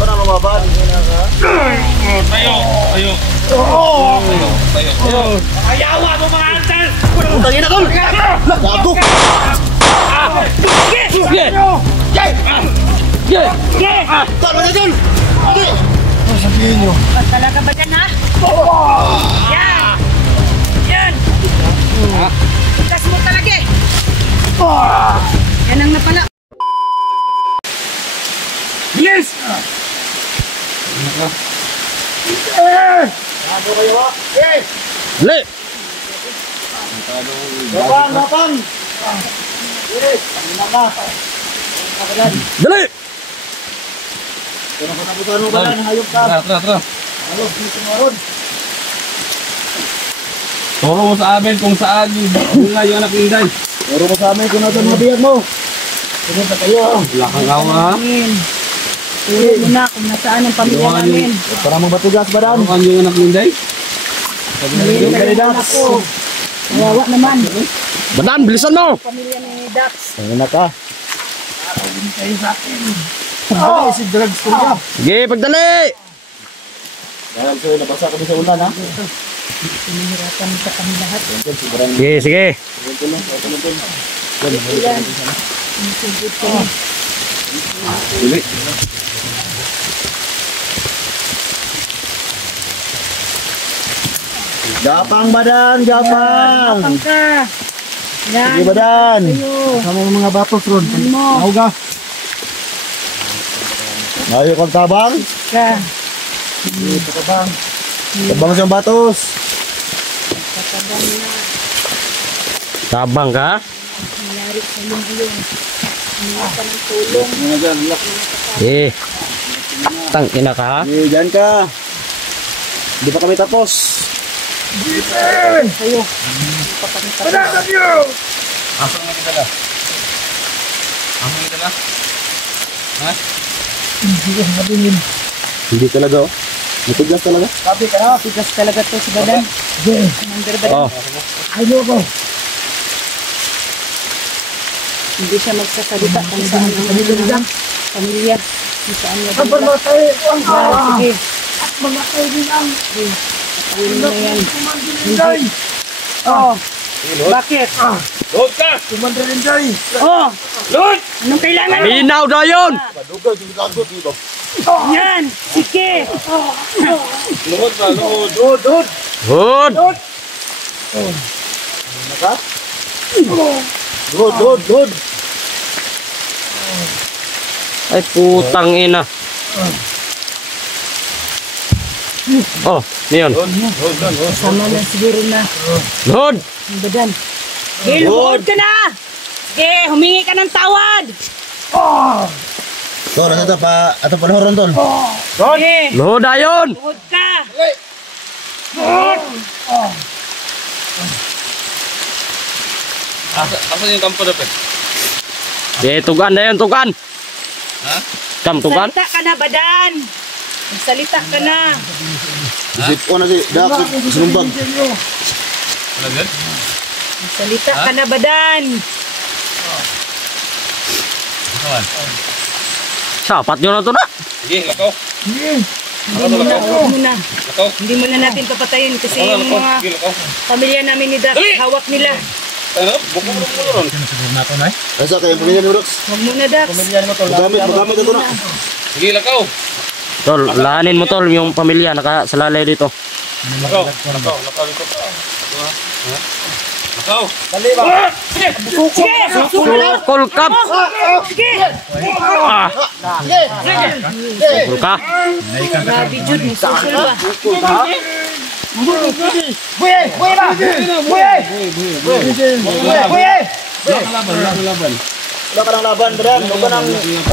Parang lumaban. Tayo. Ayawa mo mga antal! Putangin na tol! Gago! Tol, wala tol! Sabihin nyo. Talaga ba dyan ha? Yan! Yan! Itas mo talaga eh! Yan ang napala. Yes! Gago kayo ha? Yes! Le! Gapang! Yes! Ano ka? Dali! Kung nakatapusan mo ba yan? Hayop ka! Tara. Hayop, dito mo ron! Turo mo sa amin kung saan yung anak ni Inday. Turo mo sa amin kung nasan mabiyag mo! Sunod na kayo! Wala kang awa ha? Turo mo na kung nasaan ang pamilya namin. Para mong batugas ba dan? Turo yung anak ni Inday. Yung kandidat! Kawawa naman. Badan, bilisan mo! Pamilya ni Dax. Ano na ka? Kayo sa akin. Si drugs ko ka! Sige, pagdali! Dahil sa'yo, nabasa kami sa ulan ha? Sinihirapan sa kami lahat. Sige, sige. Ilan. Sinisugod kami. Dili. Gapang badan! Gapang! Kapang ka. Yan. Sige badan! Kayo. Sama yung mga batos ron. mo. Tawag ka! Ayaw kang tabang? Ka. Dito ka bang? Tabang siyang batos! Katabang na. Tabang ka? Nangyari sa yung ilong. Hindi ka ng tulong. Mga dyan, lak. Eh. Tang ina ka ha? Sige, dyan ka! Hindi pa kami tapos! Kayo. Banatan nyo! Asang mo kita lang? Ha? Hindi talaga oh. Matigas talaga. Sabi ka na. Tigas talaga to si Badan. Commander Badan. Oh. Ayoko. Hindi siya magsasalita kung saan ang pamilya. Kung saan niya Ang pamatay ang Sige. at mamatay din ang Patuloy mo na yan. Inday. Oh. Bakit? Load ka! Commander Inday. Oh. Load! Anong kailangan mo? Minaw daw yun! Padugal yung lagot dito. Yan. Sige. Load ba? Load! Dod. Good! Naka? Dod. Ay putang ina. Oh, niyon. Sama na siguro na. Good! Ang Badan. Sige, lumuhod ka na. Sige, humingi ka ng tawad. Tol, ito pa. Ito pa horon tol. Sige, Load ayon! lumuhod ka. Asan yung kampo dapat? Sige, tugan na yun, tugan! Ha? Kam, tugan? Salita ka na, Badan. Salita ka na. Isip ko na si Dak. Sinumbag. Ano good? Salita ka na, Badan. Kawan. Sapat nyo na to na! Sige, lakaw. Huwag mo na. Lakaw. Hindi mo na natin papatayin kasi Lakaw, yung lakaw. mga Sige, lakaw. pamilya namin ni Dax, Dali! hawak nila. Ano? Buko mo ron. Asa kayo pamilya ni Rox? Huwag mo na, Dax. Magamit ito na. Sige, lakaw. Tol, lahanin mo tol yung pamilya nakasalalay dito. Lakaw. Lakaw dito. Lakaw. Sige, Sukol kap! sige. Ah! Sukol ka! Grabe, Jude, may susul ba? Wala ka ng laban, Bran.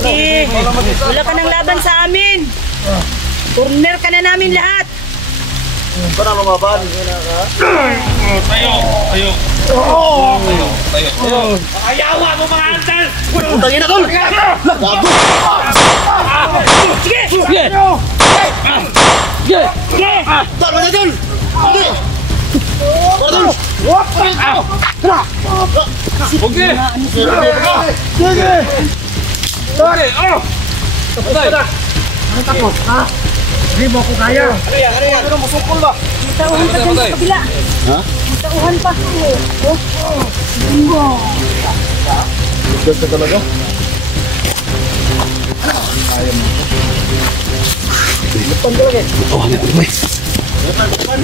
Eh, wala ka ng laban sa amin. Corner ka na namin lahat. Parang lumaban. Tayo. Ayawa mo mga antal! Putangin na tol! Gago! Sige! Sige! Sige! Sige! Tol, wala tol! Sige! Wala tol! Okay! Sige! Okay! Oh! Patay! Tapos, ha? Hindi mo ako kaya. Ano yan? Ano masukol ba? May tauhan pa dyan sa kabila. Ha? May tauhan pa. Ganda talaga. Lupan talaga eh. Oh, ano ba? Lupan.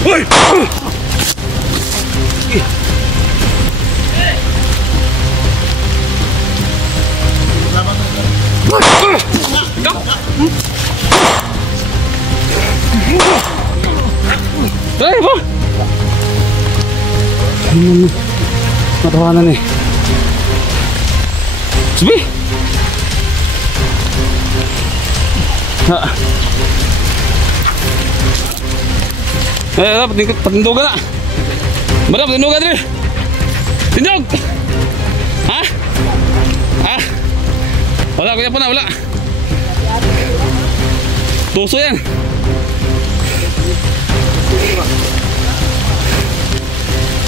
Hoy! Ay, ba? Matawanan eh. Sabi! Ha. Patindugan na. Bada, patindugan din. Tindog! Ha? Ha? Wala, kaya pa na, wala. Tuso yan.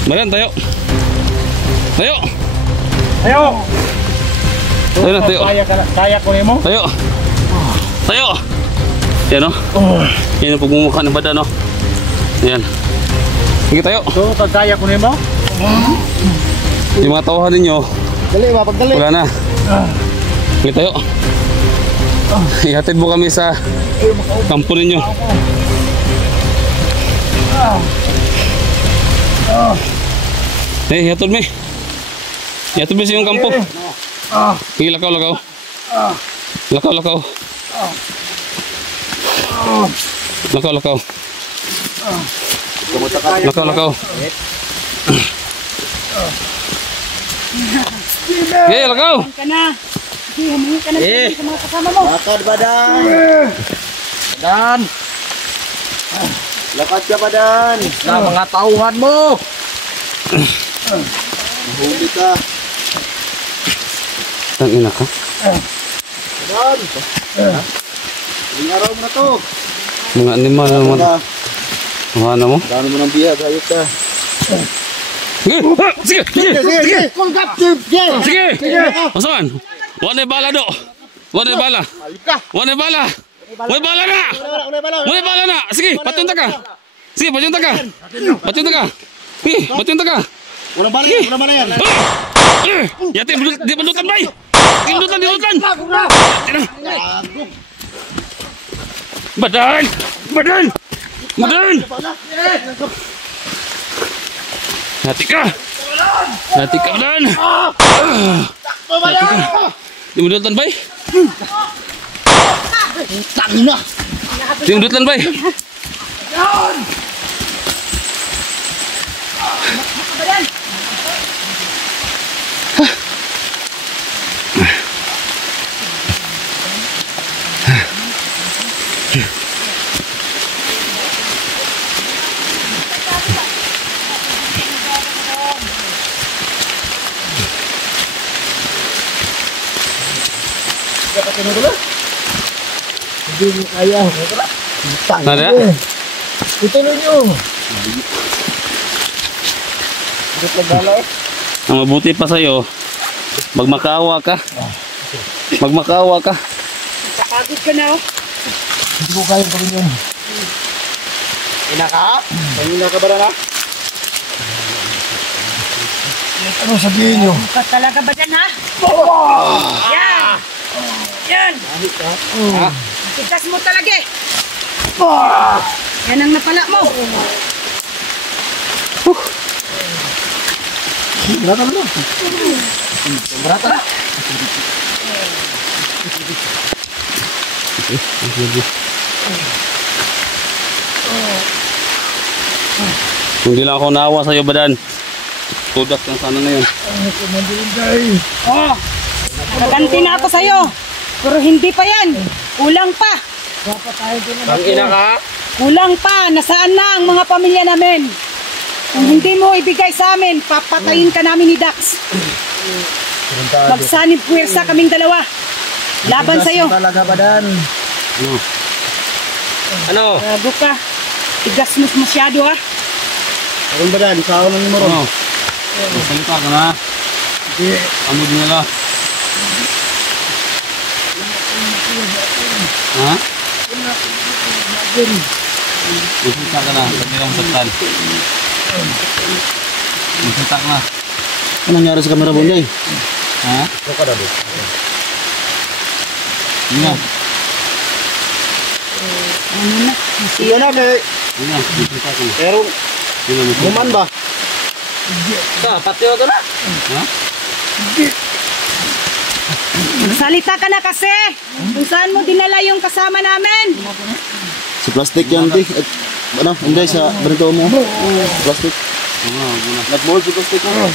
Bayan, tayo. Tayo. Ayo! Tayo na, tayo. Kaya ko mo? Tayo. Tayo. Yan o. Yan ang pagmumukha ng bada, no? Yan. Sige tayo. So, kaya ko mo? Yung mga tawahan ninyo, Dali ba? Pagdali. wala na. Sige tayo. Ihatid mo kami sa kampo ninyo. Eh, ihatid mo. Ihatid mo sa yung kampo. Sige, lakaw, lakaw. Lakaw, lakaw. Lakaw, lakaw. Lakaw, lakaw. Okay, lakaw. Ka na. Sige, humingi ka na sa mga kasama mo. Lakad badan. Badan. Lakad ka badan. Na mga tauhan mo. Huli ka. Tangina ka. Badan. Ilang araw mo na to. Mga animal na naman. Ano mo? Dami mo ng biyag. Ayos ka. Sige! Sige! Sige! Sige! Sige. Sige! Pasaman! Wanay bala do! Wanay bala! Wanay bala! Wanay bala na! Wanay bala na! Sige! Patunta ka! Sige! Patunta ka! Patunta ka! Sige! Patunta ka! Walang bala yan. Yati! Di pandutan bay! Di pandutan! Di pandutan! Badan! Badan! Badan! Hati ka! Hati ka, Badan! Di pandutan bay! Tangina. Di pandutan bay! Hindi mo kaya. Nada? Ituloy nyo. Ang mabuti pa sa'yo, magmakaawa ka. Magmakaawa ka. Kapagod ka na, oh. Hindi ko kaya gawin yun. Ina ka? Kanina ka ba na? Ano sabihin nyo? Bukas talaga ba dyan, ha? Yan! Yan! Tigas mo talaga eh. Yan ang napala mo. Berata na. Berata na. Hindi lang ako naawa sa'yo, Badan. Tudak lang sana ngayon. Oh, gaganti na ako sa'yo. Pero hindi pa yan. Kulang pa. Ina ka? Kulang pa. Nasaan na ang mga pamilya namin? Kung hindi mo ibigay sa amin, papatayin ka namin ni Dax. Magsanib puwersa kaming dalawa. Laban sa'yo. Talaga Badan. Ano? Gago ka. Tigas mo masyado ha. Ako ba dahil? Isa ako lang yung maron. Salita ka na. Amod nila. Ha? Salita ka na. Sabi ka masaktan. Salita ka na. Ano nangyari sa kamera mo niya eh? Ha? Yun na. Ano na? Sige na kay. Yun na. Salita ka na. Pero Yun na. human ba? Patio to na. Ha? Magsalita ka na kasi. Kung saan mo dinala yung kasama namin? Si plastic yan di. Ano? Hindi sa barito mo. Plastic. Nag-mold si plastic mo.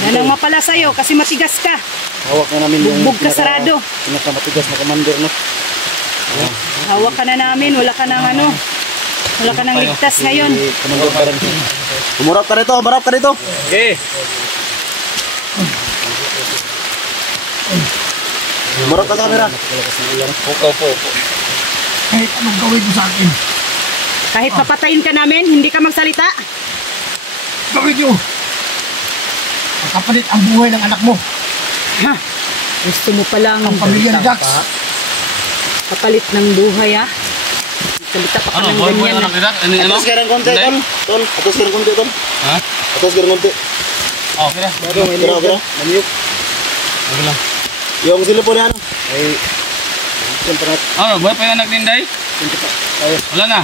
Yan ang mapala sa'yo kasi matigas ka. Hawak na namin yung Bugbog ka sarado. pinakamatigas na commander no. Hawak ka na namin. Wala ka ng ano. Wala ka ng ligtas ngayon. Si Commander pa rin. Umurap ka rito, marap ka rito. Okay. Umurap ka sa camera. Kahit anong gawin mo sa akin, Kahit papatayin ka namin, hindi ka magsalita. gawin nyo. Magkapalit ang buhay ng anak mo, Ha? Gusto mo palang ang pamilya ni Dax. kapalit ng buhay ha? Salita pa ka Ano? ng Boy ganyan anak ha? kita? Ano? Atas ka rin konti, Hindi? Tol. Tol, atas ka rin konti, Tol. Ha? Atas ka rin konti. Okay na. Kira. Maniyok. Okay lang. Yung sila po niya ano? Ay, siyempre natin. Ano? Boy pa yung anak ninday? Wala na.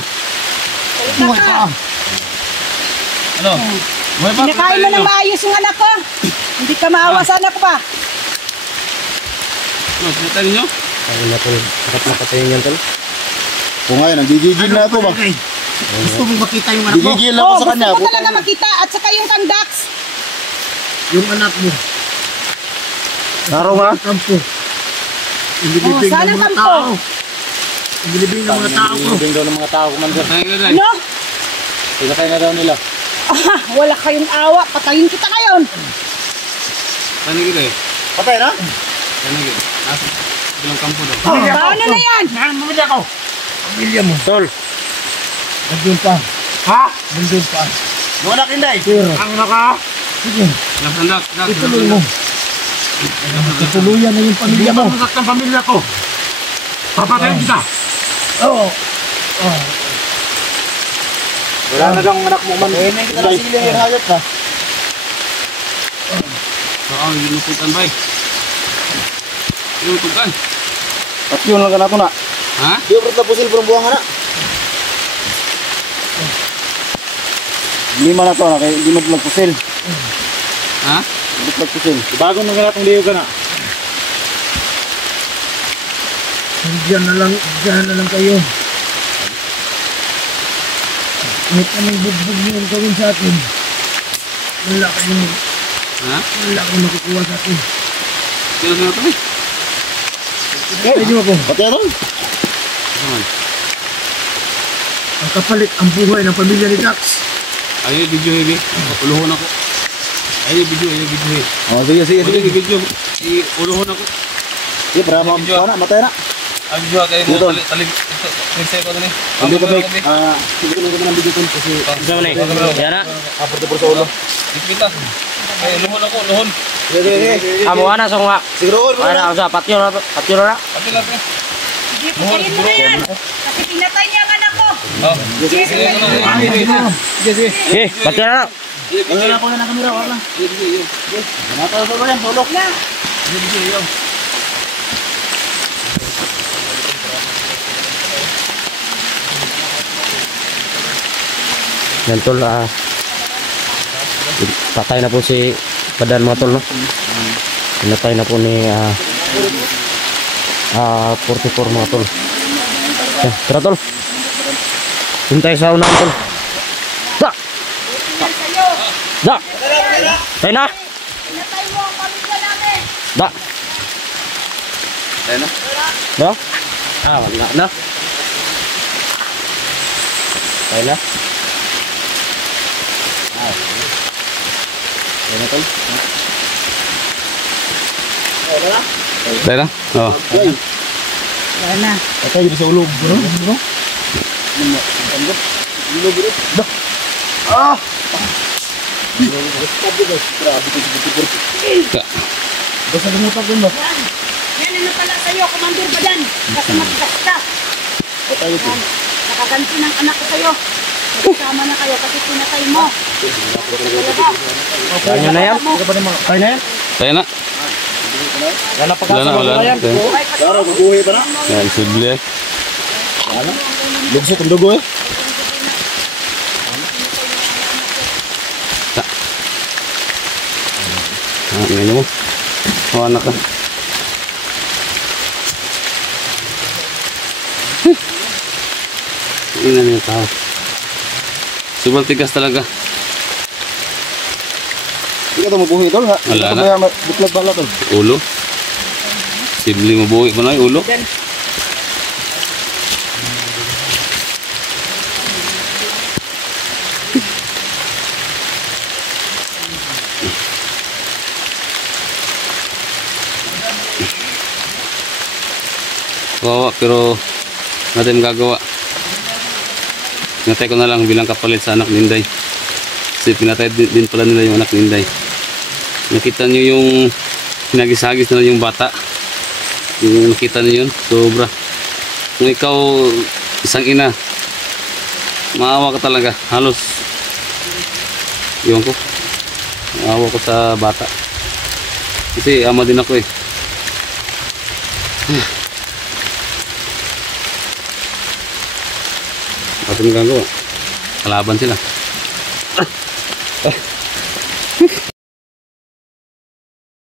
Buhay ka. Ano? Boy pa? Pinakain mo na maayos yung anak ko. Hindi ka maawa sa anak ko pa. Ano? Sinatay ninyo? Ano na tol? Dapat napatayin yan tol. Kung ngayon, nagigigil na ako ba? Okay. Gusto mo makita yung anak mo? Nagigigil na ako Oo, sa kanya. gusto ko talaga makita. At saka yung kang Dax. Yung anak mo, Naro ba? kampo. Inilibing saan ng ang mga kampo? tao. Inilibing ng mga tao ko. Nagiging daw ng mga tao, Commander. Sinatay ka rin. Ano? Pinakay na daw nila. Ah, wala kayong awa. Patayin kita ngayon. Tanigil eh. Patay na? Tanigil. Nasa bilang kampo daw. Paano na yan? Pamilya ko. Pamilya mo. Tol. Nandun pa. Ha? Nandun pa. Yung anak Inday. Pero, ang naka. Sige, Nasandak. ituloy mo. Tutuluyan na yung pamilya mo. Hindi ka pamilya ko. Papatayin kita. Oo. Wala na daw ang anak mo, Commander. Eh, may kita na sila yung hayop ka. Oo, ginuputan ba eh. Ginuputan. At yun lang ka na ito na. Ha? Di ko tapusin pero buwang ka na. Lima na to na, kaya hindi mo magpusil. Ha? Hindi magpusil. Bagong mga natong liyo ka na. Diyan na lang kayo. Kahit anong bugbog niyo ang gawin sa akin, wala Ha? kayong makukuha sa akin. Sino sino to eh? Pwede mo ako. Pati ito? Saan? Ang kapalit ang buhay ng pamilya ni Dax. Ayaw yung video eh. Uluhon ako. Ayaw yung video eh. Oh, sige, sige, Ayaw sige. yung video. Uluhon ako. Sige, para makakuha na, matay na. Ang video kayo mo. Dito. Talig. Talig ko na eh. Hindi ka big. Sige ko lang ng video ko kasi Ano na eh? Yan na. apor to sa ulo. Ipita. Ay, uluhon ako. Uluhon. Sige, sige. Amo ana so nga. Siguro ko Ana sa patio na. Patio na. Kapit lang eh. Sige, patayin mo na yan. Kasi pinatay niya ang anak ko. Oh. Sige, sige. Okay, patio na. Wala ko na ng kamera, wala. Mata sa ba yan, tulok na. Yan tol, patay na po si Badan mga tol, no? Pinatay na po ni 44 mga tol. Okay, tara tol. Hintay sa unahan tol. Da! Da! Tayo na! Pinatay mo ang pamilya namin. Da! Ayun na. Da! Wala na. Tayo na. Ayun na tol. Tayo na? Oo. Ay, Yan na. Patay di sa ulog. Ano? Ka. Basta gumutak din ba? Yan. Yan ang napala sa'yo, Commander Badan. Kasi matigas ka. Patay ito. Yan. Nakaganti ng anak ko sa'yo. Nagsama na kayo kasi pinatay mo. Kaya nyo na yan? Kaya na yan? Kaya na. Yan na Wala na, wala na. Tara, guguhi pa na. Yan, simple. Lugsot ang dugo eh. Ngayon mo. Hawanak ka. Ina niya tao. Sobrang tigas talaga. Hindi ka ito mabuhi tol ha. Wala na. Buklag bala tol. Ulo. Simple mo buhay mo na yung ulo. Kawawa pero natin magagawa. Pinatay ko na lang bilang kapalit sa anak ni Inday. Kasi pinatay din pala nila yung anak ni Inday. Nakita nyo yung pinagis-hagis na yung bata. Yung nakita nyo yun, sobra. Kung ikaw isang ina, maawa ka talaga. Halos iwan ko, maawa ko sa bata. Kasi ama din ako eh. Bakit magagawa? Kalaban sila.